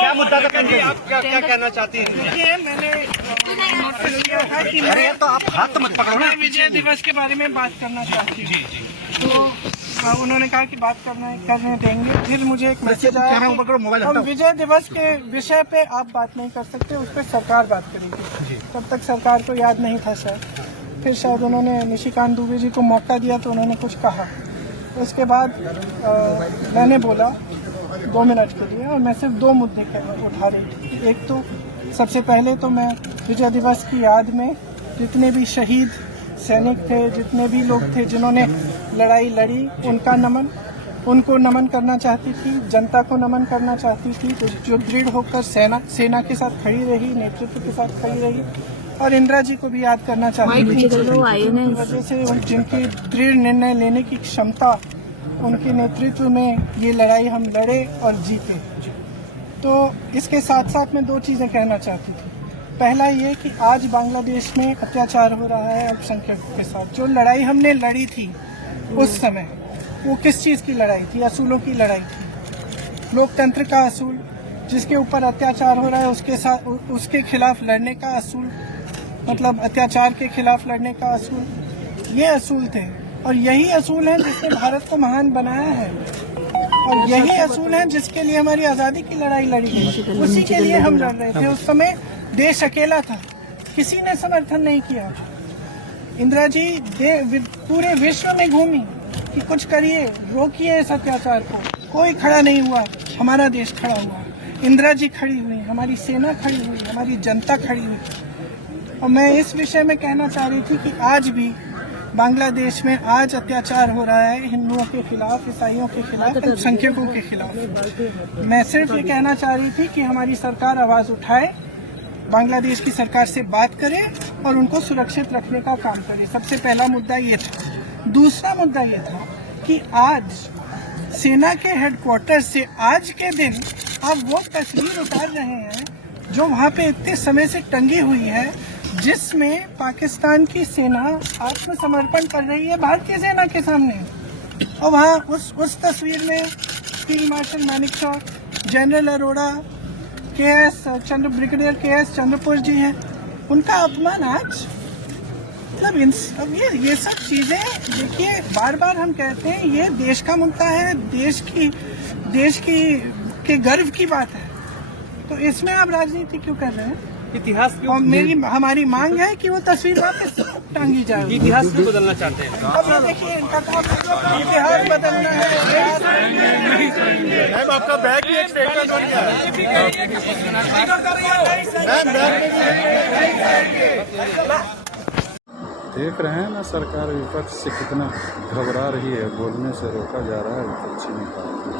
क्या मुद्दा करेंगे आप, क्या कहना चाहती हैं? देखिए, मैंने नोटिस किया था कि मैं तो आप हाथ मत पकड़ो ना। विजय दिवस के बारे में बात करना चाहती हूँ। तो उन्होंने कहा कि बात करने देंगे। फिर मुझे एक मैसेज आया, हम विजय दिवस के विषय पे आप बात नहीं कर सकते, उस पर सरकार बात करेगी। तब तक सरकार को याद नहीं था शायद। फिर शायद उन्होंने निशिकांत दुबे जी को मौका दिया तो उन्होंने कुछ कहा। उसके बाद मैंने बोला 2 मिनट के लिए, और मैं सिर्फ 2 मुद्दे उठा रही थी। एक तो सबसे पहले तो मैं विजय दिवस की याद में जितने भी शहीद सैनिक थे, जितने भी लोग थे जिन्होंने लड़ाई लड़ी, उनको नमन करना चाहती थी, जनता को नमन करना चाहती थी, जो दृढ़ होकर सेना के साथ खड़ी रही, नेतृत्व के साथ खड़ी रही, और इंदिरा जी को भी याद करना चाहती थी, जिनकी वजह से जिनकी दृढ़ निर्णय लेने की क्षमता, उनके नेतृत्व में ये लड़ाई हम लड़े और जीते। तो इसके साथ साथ मैं 2 चीजें कहना चाहती थी। पहला ये कि आज बांग्लादेश में अत्याचार हो रहा है अल्पसंख्यकों के साथ। जो लड़ाई हमने लड़ी थी उस समय, वो किस चीज की लड़ाई थी? असूलों की लड़ाई थी। लोकतंत्र का असूल, जिसके ऊपर अत्याचार हो रहा है उसके खिलाफ लड़ने का असूल, मतलब अत्याचार के खिलाफ लड़ने का असूल, ये असूल थे। और यही असूल है जिसने भारत को महान बनाया है, और यही असूल है जिसके लिए हमारी आजादी की लड़ाई लड़ी गई। उसी के लिए हम लड़ रहे थे। उस समय देश अकेला था, किसी ने समर्थन नहीं किया। इंदिरा जी पूरे विश्व में घूमी कि कुछ करिए, रोकिए इस अत्याचार को। कोई खड़ा नहीं हुआ, हमारा देश खड़ा हुआ। इंदिरा जी खड़ी हुई, हमारी सेना खड़ी हुई, हमारी जनता खड़ी हुई। और मैं इस विषय में कहना चाह रही थी कि आज भी बांग्लादेश में आज अत्याचार हो रहा है हिंदुओं के खिलाफ, ईसाइयों के खिलाफ, अल्पसंख्यकों के खिलाफ। मैं सिर्फ ये कहना चाह रही थी कि हमारी सरकार आवाज उठाए, बांग्लादेश की सरकार से बात करे और उनको सुरक्षित रखने का काम करे। सबसे पहला मुद्दा ये था। दूसरा मुद्दा ये था कि आज सेना के हेडक्वार्टर से आज के दिन आप वो तस्वीर उतार रहे हैं जो वहाँ पे इतने समय से टंगी हुई है, जिसमें पाकिस्तान की सेना आत्मसमर्पण कर रही है भारतीय सेना के सामने। और वहाँ उस तस्वीर में field marshal Manekshaw, general Arora, brigadier K S. Chandrapur ji हैं। उनका अपमान आज, मतलब अब ये सब चीजें देखिए, बार बार हम कहते हैं ये देश का मुद्दा है, देश की गर्व की बात है। तो इसमें आप राजनीति क्यों कर रहे हैं? इतिहास क्यों? और हमारी मांग है कि वो तस्वीर वापस टांगी जाए। इतिहास क्यों बदलना चाहते हैं? अब देखिए, इनका काम इतिहास बदलना है। मैम, आपका बैग भी एक स्टेटमेंट बन गया देख रहे हैं ना, सरकार विपक्ष से कितना घबरा रही है, बोलने से रोका जा रहा है विपक्षी नेताओं को।